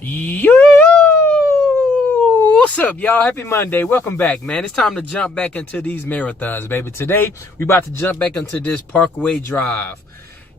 Yo, what's up, y'all? Happy Monday. Welcome back, man. It's time to jump back into these marathons, baby. Today, we about to jump back into this Parkway drive.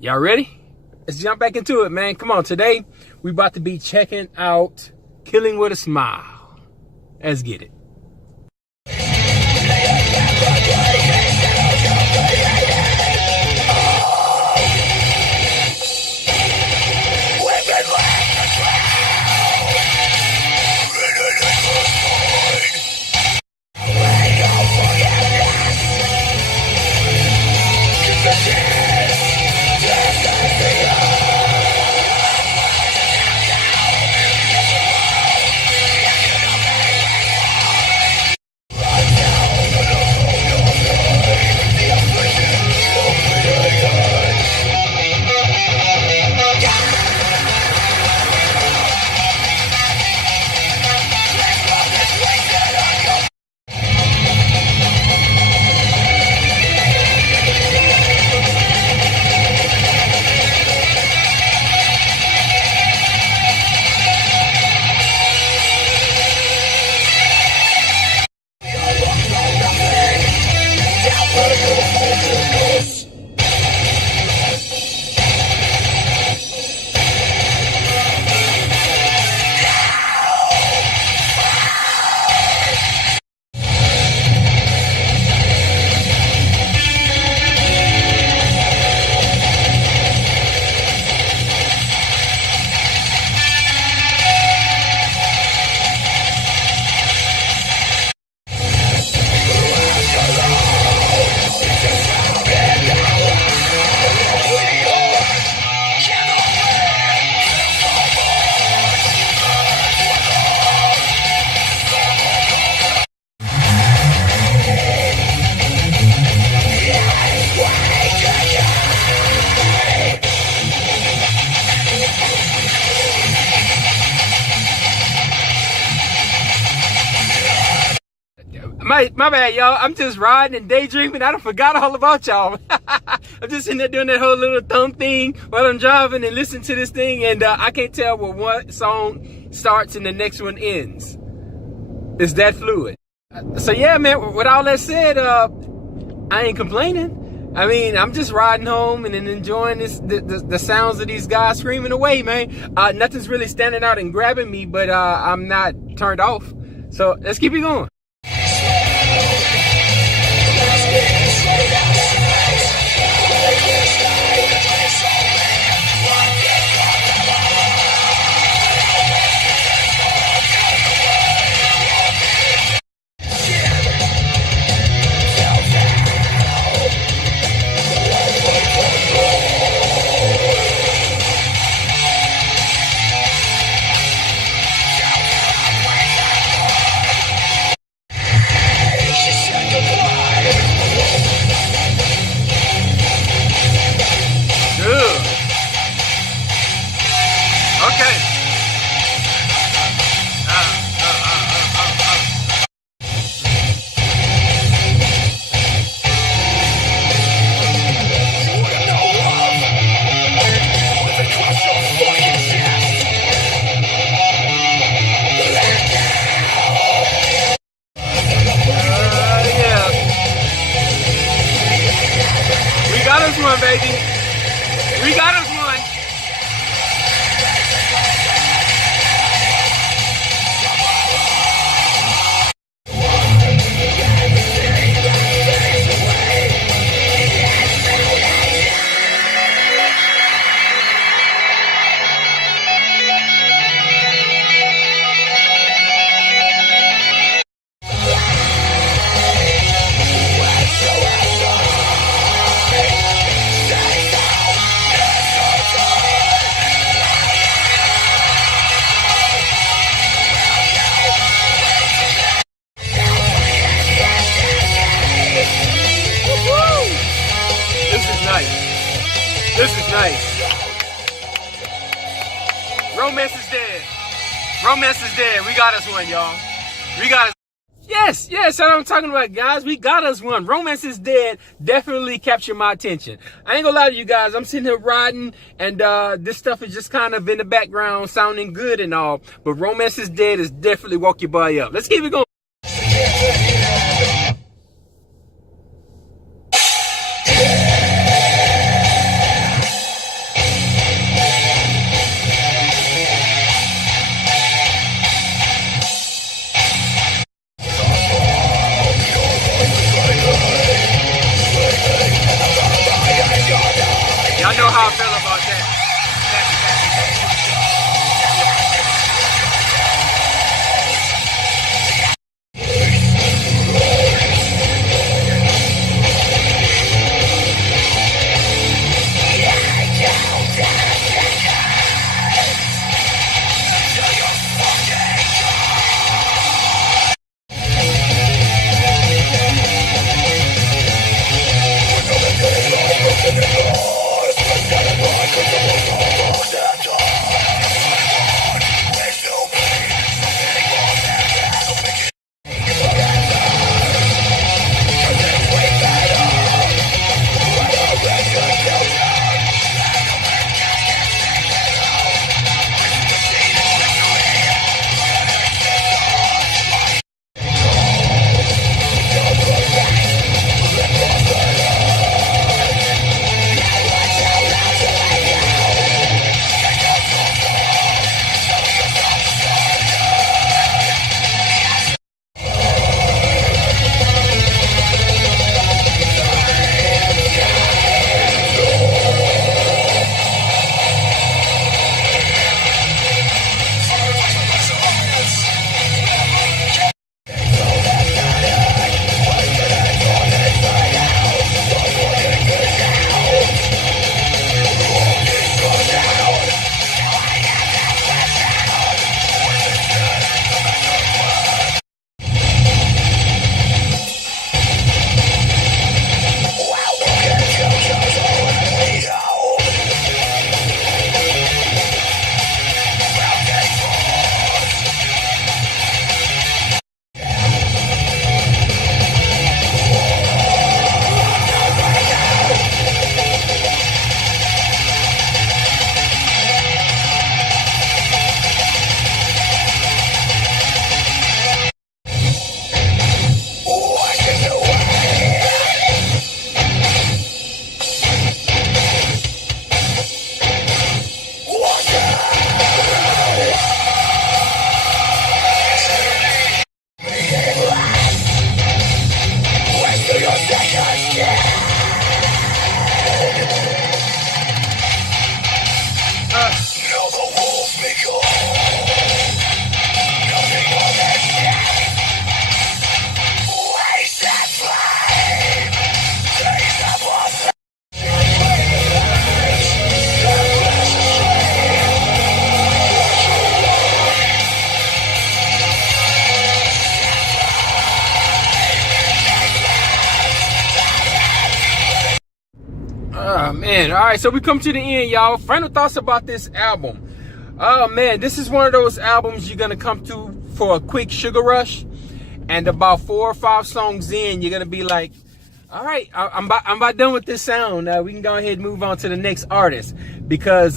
Y'all ready? Let's jump back into it, man. Come on. Today, we about to be checking out Killing with a Smile. Let's get it. My bad, y'all. I'm just riding and daydreaming. I done forgot all about y'all. I'm just sitting there doing that whole little thumb thing while I'm driving and listening to this thing, and I can't tell where one song starts and the next one ends. It's that fluid. So yeah, man, with all that said, I ain't complaining. I mean, I'm just riding home and enjoying the sounds of these guys screaming away, man. Nothing's really standing out and grabbing me, but I'm not turned off. So let's keep it going. One, baby. We got us one. This is nice. Romance is dead. Romance is dead. We got us one, y'all. We got us. Yes, that's what I'm talking about, guys. We got us one. Romance is Dead definitely captured my attention. I ain't gonna lie to you guys. I'm sitting here riding, and this stuff is just kind of in the background, sounding good and all. But Romance is Dead is definitely woke your body up. Let's keep it going. Y'all know how I feel about that. Oh man, all right, so we come to the end, y'all. Final thoughts about this album. Oh man, this is one of those albums you're gonna come to for a quick sugar rush, and about 4 or 5 songs in, you're gonna be like, all right, I'm about done with this sound. We can go ahead and move on to the next artist, because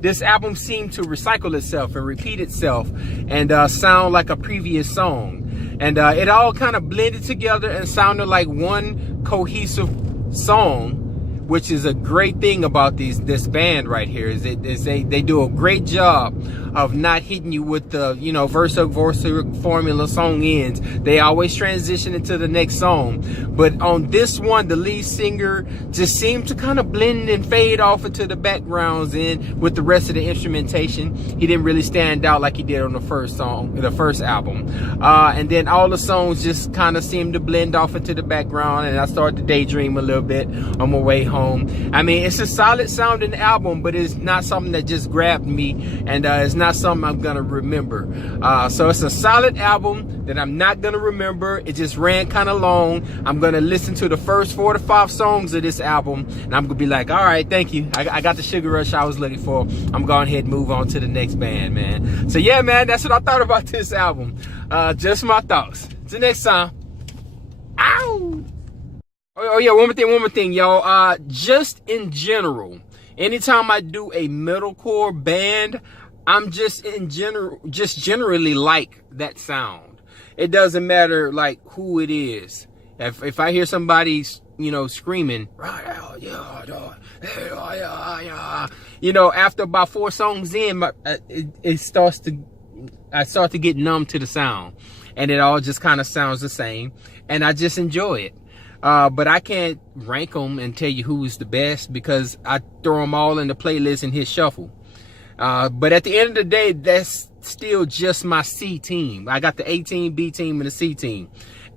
this album seemed to recycle itself and repeat itself and sound like a previous song, and it all kind of blended together and sounded like one cohesive song, which is a great thing about this band right here. Is they do a great job of not hitting you with the, you know, verse formula, song ends. They always transition into the next song. But on this one, the lead singer just seemed to kind of blend and fade off into the backgrounds in with the rest of the instrumentation. He didn't really stand out like he did on the first album. And then all the songs just kind of seemed to blend off into the background, and I started to daydream a little bit on my way home. I mean, it's a solid sounding album, but it's not something that just grabbed me, and it's not something I'm gonna remember. So it's a solid album that I'm not gonna remember. It just ran kind of long. I'm gonna listen to the first 4 to 5 songs of this album, and I'm gonna be like, all right, thank you. I got the sugar rush I was looking for. I'm going ahead and move on to the next band, man. So yeah, man, that's what I thought about this album. Just my thoughts. Till next time. Ow! Oh yeah, one more thing, y'all. Just in general, anytime I do a metalcore band, I'm just generally like that sound. It doesn't matter like who it is. If I hear somebody, you know, screaming, you know, after about 4 songs in, I start to get numb to the sound, and it all just kind of sounds the same, and I just enjoy it. But I can't rank them and tell you who's the best, because I throw them all in the playlist and hit shuffle. But at the end of the day, that's still just my C team. I got the A team, B team, and the C team.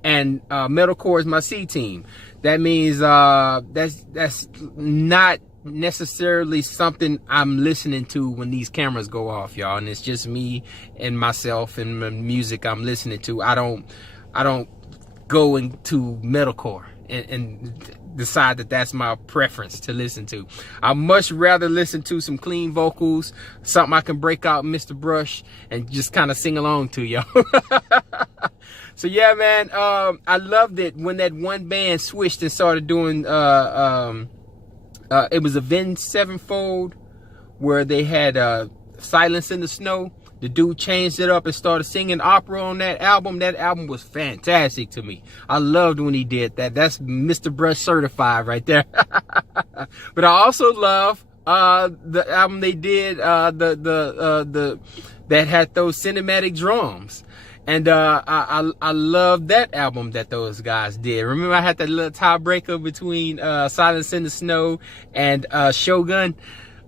And metalcore is my C team. That means that's not necessarily something I'm listening to when these cameras go off, y'all. And it's just me and myself and the music I'm listening to. I don't go into metalcore and decide that that's my preference to listen to. I much rather listen to some clean vocals, something I can break out Mr. Brush and just kind of sing along to, y'all. So yeah, man, I loved it when that one band switched and started doing it was Avenged Sevenfold, where they had Silence in the Snow. The dude changed it up and started singing opera on that album. That album was fantastic to me. I loved when he did that. That's Mr. Brush certified right there. But I also love the album they did, that had those cinematic drums. And I love that album that those guys did. Remember, I had that little tiebreaker between Silence in the Snow and Shogun.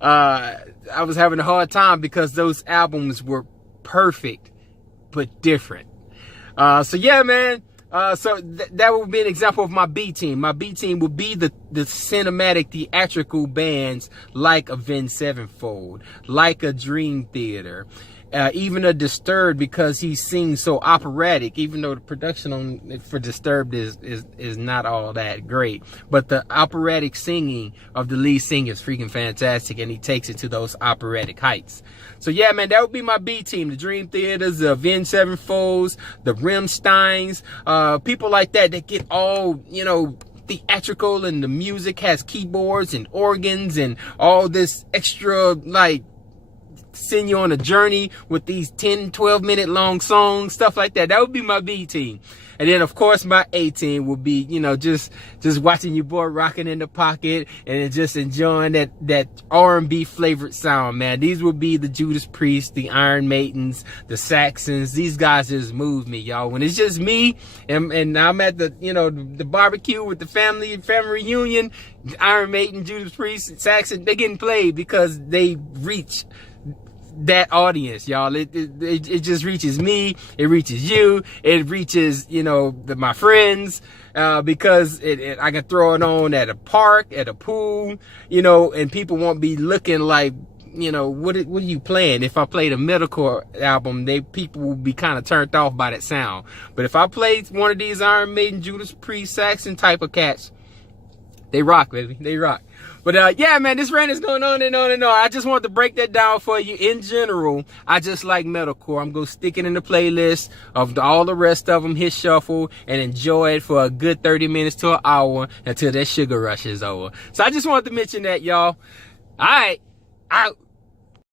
I was having a hard time because those albums were perfect but different. So yeah, man. So that would be an example of my B team. My B team would be the cinematic theatrical bands like Avenged Sevenfold, like a Dream Theater, even a Disturbed, because he sings so operatic, even though the production for Disturbed is not all that great. But the operatic singing of the lead singer is freaking fantastic, and he takes it to those operatic heights. So yeah, man, that would be my B team. The Dream Theaters, the Avenged Sevenfolds, the Rimsteins, people like that get all, you know, theatrical, and the music has keyboards and organs and all this extra, like, send you on a journey with these 10-12 minute long songs, stuff like that. That would be my B team. And then of course my A team would be, you know, just watching your boy rocking in the pocket and just enjoying that R&B flavored sound, man. These would be the Judas Priest, the Iron Maidens, the Saxons. These guys just move me, y'all. When it's just me and I'm at the, you know, the barbecue with the family reunion, Iron Maiden, Judas Priest, Saxon, they're getting played because they reach that audience, y'all. It just reaches me, it reaches you, it reaches, you know, my friends, because I can throw it on at a park, at a pool, you know, and people won't be looking like, you know, what are you playing? If I played a metalcore album, people will be kind of turned off by that sound. But if I played one of these Iron Maiden, Judas Priest, Saxon type of cats, they rock, baby. They rock. But yeah, man, this rant is going on and on and on. I just wanted to break that down for you. In general, I just like metalcore. I'm going to stick it in the playlist of all the rest of them, hit shuffle, and enjoy it for a good 30 minutes to an hour until that sugar rush is over. So I just wanted to mention that, y'all. All right, out.